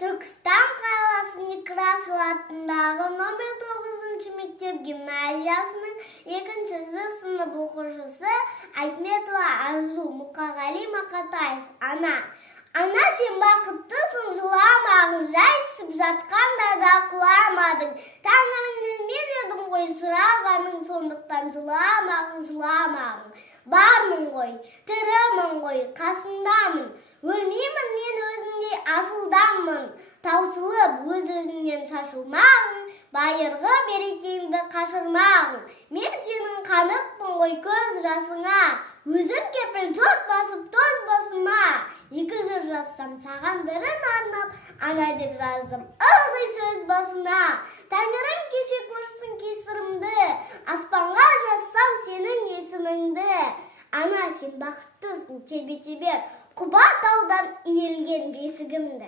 Түркістан қаласы Некрасов атындағы номер 9 мектеп гимназиясының 2 сынып оқушысы Айтметова Арзу Мұқағали Мақатаев. Ана, сен бақыттысың, жыламағың, жай түсіп жатқанда да құламадың. Тәңіріңнен мен едім ғой сұрағаның, сондықтан жыламағың. Бармын ғой, тірімін ғой, қасындамын. Өлмеймін мен өзіңдей асылданмын. Таусылып өз-өзіңнен шашылмағың, байырғы берекеңді қашырмағың. Мен сенің қанықпын ғой көз жасыңа, өзім кепіл тот басып тоз басыма. 2 жыр жазсам саған бірін арнап, ана деп жаздым ылғи сөз басына. Тәңірім кеше көрсін кесірімді, аспанға жазсам сенің есіміңді. Ана, сен бақыттысың, тебе-тебе Құба таудан иілген бесігімді.